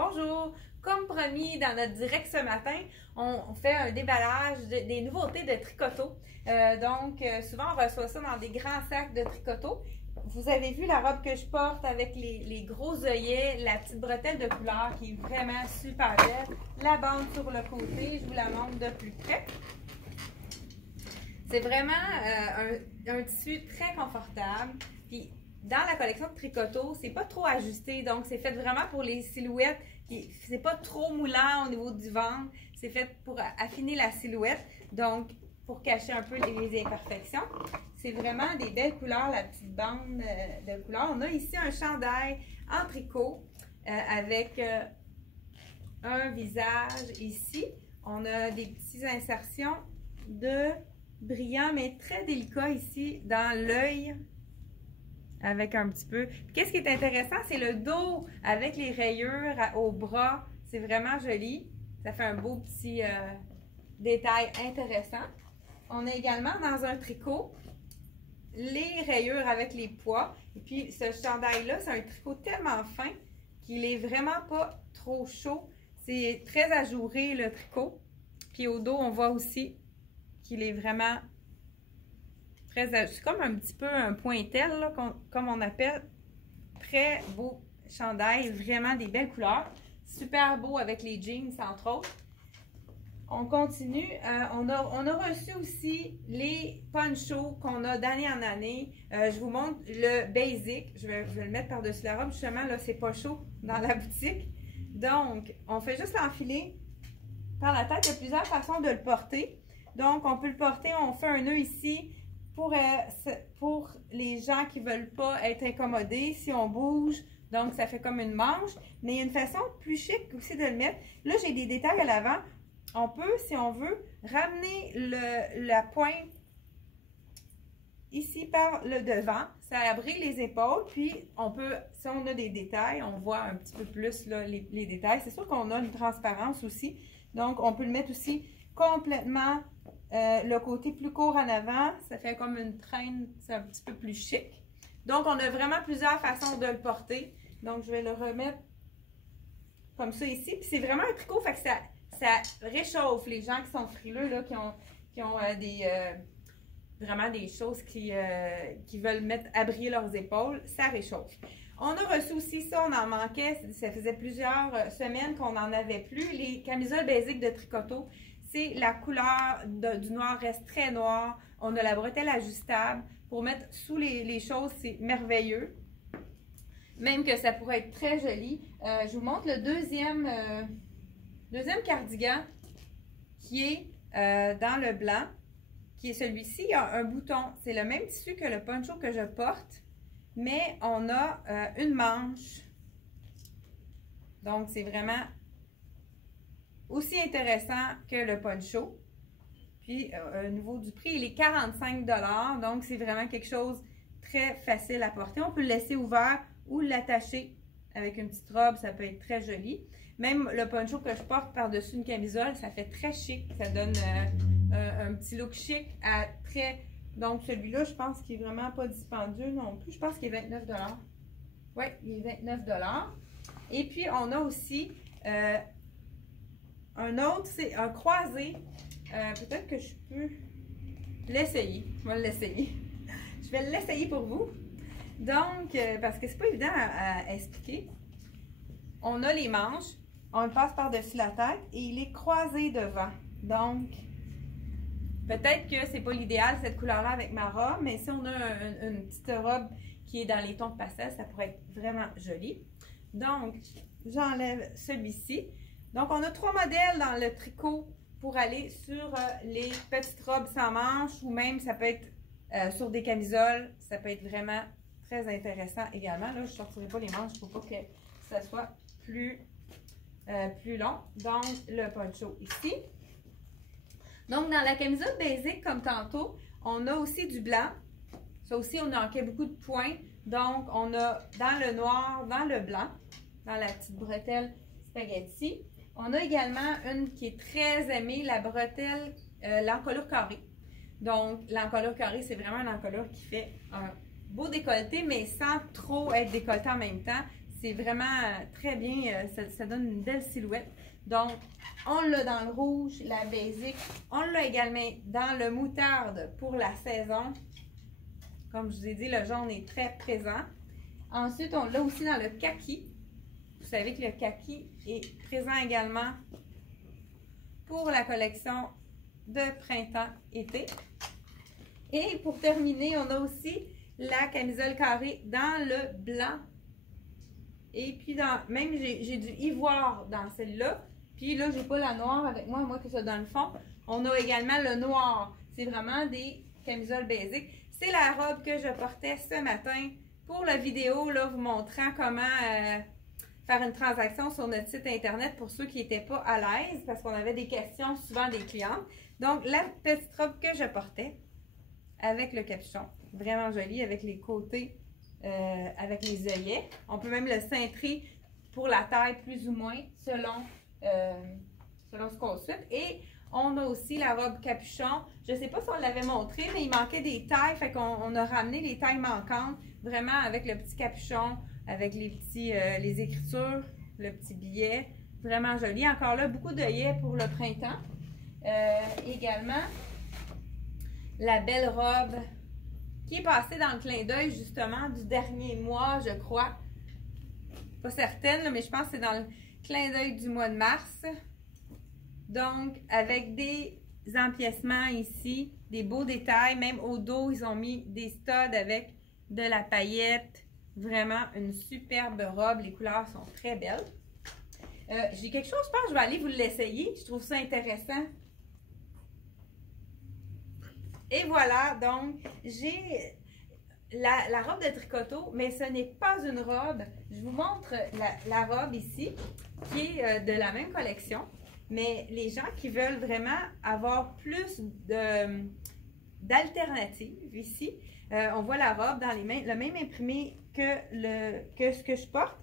Bonjour! Comme promis dans notre direct ce matin, on fait un déballage des nouveautés de Tricoto. Souvent on reçoit ça dans des grands sacs de Tricoto. Vous avez vu la robe que je porte avec les gros œillets, la petite bretelle de couleur qui est vraiment super belle. La bande sur le côté, je vous la montre de plus près. C'est vraiment un tissu très confortable. Puis dans la collection de Tricoto, c'est pas trop ajusté, donc c'est fait vraiment pour les silhouettes. C'est pas trop moulant au niveau du ventre. C'est fait pour affiner la silhouette, donc pour cacher un peu les imperfections. C'est vraiment des belles couleurs, la petite bande de couleurs. On a ici un chandail en tricot avec un visage ici. On a des petites insertions de brillant, mais très délicat ici dans l'œil. Avec un petit peu. Qu'est-ce qui est intéressant, c'est le dos avec les rayures au bras. C'est vraiment joli. Ça fait un beau petit détail intéressant. On a également dans un tricot les rayures avec les pois. Et puis ce chandail-là, c'est un tricot tellement fin qu'il est vraiment pas trop chaud. C'est très ajouré le tricot. Puis au dos, on voit aussi qu'il est vraiment c'est comme un petit peu un pointel, là, comme on appelle. Très beau chandail, vraiment des belles couleurs. Super beau avec les jeans, entre autres. On continue. On a reçu aussi les ponchos qu'on a d'année en année. Je vous montre le basic. Je vais le mettre par-dessus la robe. Justement, là, c'est pas chaud dans la boutique. Donc, on fait juste l'enfiler par la tête. Il y a plusieurs façons de le porter. Donc, on peut le porter. On fait un nœud ici. Pour les gens qui ne veulent pas être incommodés, si on bouge, donc ça fait comme une manche. Mais il y a une façon plus chic aussi de le mettre. Là, j'ai des détails à l'avant. On peut, si on veut, ramener la pointe ici par le devant. Ça abrite les épaules. Puis, on peut, si on a des détails, on voit un petit peu plus là, les détails. C'est sûr qu'on a une transparence aussi. Donc, on peut le mettre aussi complètement le côté plus court en avant, ça fait comme une traîne, c'est un petit peu plus chic. Donc, on a vraiment plusieurs façons de le porter. Donc, je vais le remettre comme ça ici. Puis, c'est vraiment un tricot, fait que ça réchauffe les gens qui sont frileux, là, qui ont vraiment des choses qui veulent abrier leurs épaules. Ça réchauffe. On a reçu aussi ça, on en manquait, ça faisait plusieurs semaines qu'on n'en avait plus. Les camisoles basiques de Tricoto. C'est la couleur du noir reste très noir. On a la bretelle ajustable. Pour mettre sous les choses, c'est merveilleux. Même que ça pourrait être très joli. Je vous montre le deuxième cardigan qui est dans le blanc. Qui est celui-ci. Il y a un bouton. C'est le même tissu que le poncho que je porte. Mais on a une manche. Donc, c'est vraiment aussi intéressant que le poncho. Puis, au niveau du prix, il est 45 $. Donc, c'est vraiment quelque chose de très facile à porter. On peut le laisser ouvert ou l'attacher avec une petite robe. Ça peut être très joli. Même le poncho que je porte par-dessus une camisole, ça fait très chic. Ça donne un petit look chic à très... Donc, celui-là, je pense qu'il est vraiment pas dispendieux non plus. Je pense qu'il est 29 $. Oui, il est 29 $. Et puis, on a aussi... un autre, c'est un croisé. Peut-être que je peux l'essayer. Je vais l'essayer. Je vais l'essayer pour vous. Donc, parce que c'est pas évident à expliquer. On a les manches. On le passe par-dessus la tête et il est croisé devant. Donc, peut-être que c'est pas l'idéal cette couleur-là avec ma robe, mais si on a une petite robe qui est dans les tons de pastel, ça pourrait être vraiment joli. Donc, j'enlève celui-ci. Donc, on a 3 modèles dans le tricot pour aller sur les petites robes sans manches ou même ça peut être sur des camisoles. Ça peut être vraiment très intéressant également. Là, je ne sortirai pas les manches pour pas que ça soit plus long. Donc, le poncho ici. Donc, dans la camisole basique comme tantôt, on a aussi du blanc. Ça aussi, on manquait beaucoup de points. Donc, on a dans le noir, dans le blanc, dans la petite bretelle spaghetti. On a également une qui est très aimée, la bretelle, l'encolure carrée. Donc, l'encolure carrée, c'est vraiment une encolure qui fait un beau décolleté, mais sans trop être décolleté en même temps. c'est vraiment très bien, ça donne une belle silhouette. Donc, on l'a dans le rouge, la basic. On l'a également dans le moutarde pour la saison. Comme je vous ai dit, le jaune est très présent. Ensuite, on l'a aussi dans le kaki. Vous savez que le kaki est présent également pour la collection de printemps-été. Et pour terminer, on a aussi la camisole carrée dans le blanc. Et puis, même j'ai du ivoire dans celle-là. Puis là, j'ai pas la noire avec moi, moi que ça dans le fond. On a également le noir. C'est vraiment des camisoles basiques. C'est la robe que je portais ce matin pour la vidéo, là, vous montrant comment faire une transaction sur notre site internet pour ceux qui n'étaient pas à l'aise, parce qu'on avait des questions souvent des clientes. Donc, la petite robe que je portais avec le capuchon, vraiment jolie, avec les côtés, avec les œillets. On peut même le cintrer pour la taille plus ou moins, selon ce qu'on souhaite. Et on a aussi la robe capuchon. Je ne sais pas si on l'avait montré, mais il manquait des tailles. Fait qu'on a ramené les tailles manquantes, vraiment avec le petit capuchon, avec les écritures, le petit billet. Vraiment joli. Encore là, beaucoup d'œillets pour le printemps. Également, la belle robe qui est passée dans le clin d'œil justement du dernier mois, je crois. Pas certaine, là, mais je pense que c'est dans le clin d'œil du mois de mars. Donc, avec des empiècements ici, des beaux détails. Même au dos, ils ont mis des studs avec de la paillette. Vraiment une superbe robe. Les couleurs sont très belles. J'ai quelque chose, je pense que je vais aller vous l'essayer. Je trouve ça intéressant. Et voilà, donc, j'ai la robe de tricoteau, mais ce n'est pas une robe. Je vous montre la robe ici, qui est de la même collection. Mais les gens qui veulent vraiment avoir plus d'alternatives ici, on voit la robe dans le même imprimé que ce que je porte.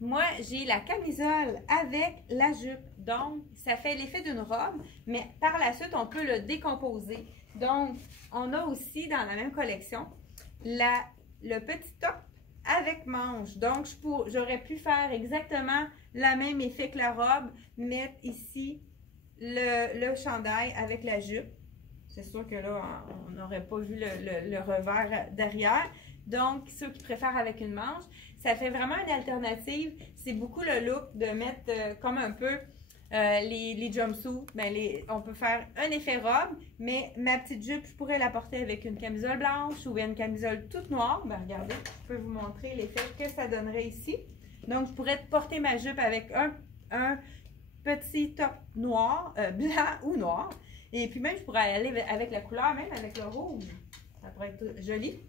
Moi, j'ai la camisole avec la jupe. Donc, ça fait l'effet d'une robe, mais par la suite, on peut le décomposer. Donc, on a aussi dans la même collection le petit top avec manche. Donc, j'aurais pu faire exactement le même effet que la robe, mettre ici le chandail avec la jupe. C'est sûr que là, on n'aurait pas vu le revers derrière. Donc, ceux qui préfèrent avec une manche, ça fait vraiment une alternative. C'est beaucoup le look de mettre comme un peu les jumpsuits. Ben, on peut faire un effet robe, mais ma petite jupe, je pourrais la porter avec une camisole blanche ou une camisole toute noire. Ben, regardez, je peux vous montrer l'effet que ça donnerait ici. Donc, je pourrais porter ma jupe avec un petit top noir, blanc ou noir. Et puis même, je pourrais aller avec la couleur, même avec le rouge. Ça pourrait être joli.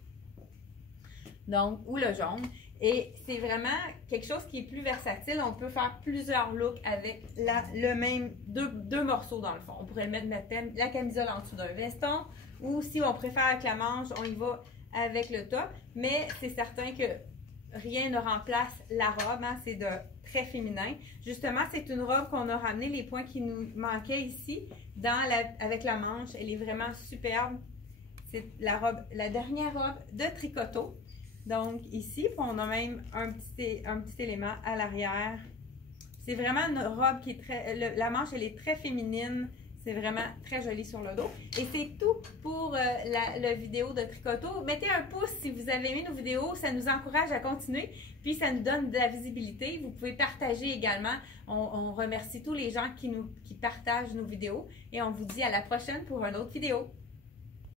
Donc, ou le jaune. Et c'est vraiment quelque chose qui est plus versatile. On peut faire plusieurs looks avec le même deux morceaux dans le fond. On pourrait mettre la camisole en dessous d'un veston. Ou si on préfère avec la manche, on y va avec le top. Mais c'est certain que rien ne remplace la robe. Hein, c'est très féminin. Justement, c'est une robe qu'on a ramené les points qui nous manquaient ici avec la manche. Elle est vraiment superbe. C'est la dernière robe de tricoteau. Donc ici, on a même un petit élément à l'arrière. C'est vraiment une robe qui est la manche, elle est très féminine. C'est vraiment très joli sur le dos. Et c'est tout pour la vidéo de tricoteau. Mettez un pouce si vous avez aimé nos vidéos. Ça nous encourage à continuer. Puis ça nous donne de la visibilité. Vous pouvez partager également. On remercie tous les gens qui partagent nos vidéos. Et on vous dit à la prochaine pour une autre vidéo.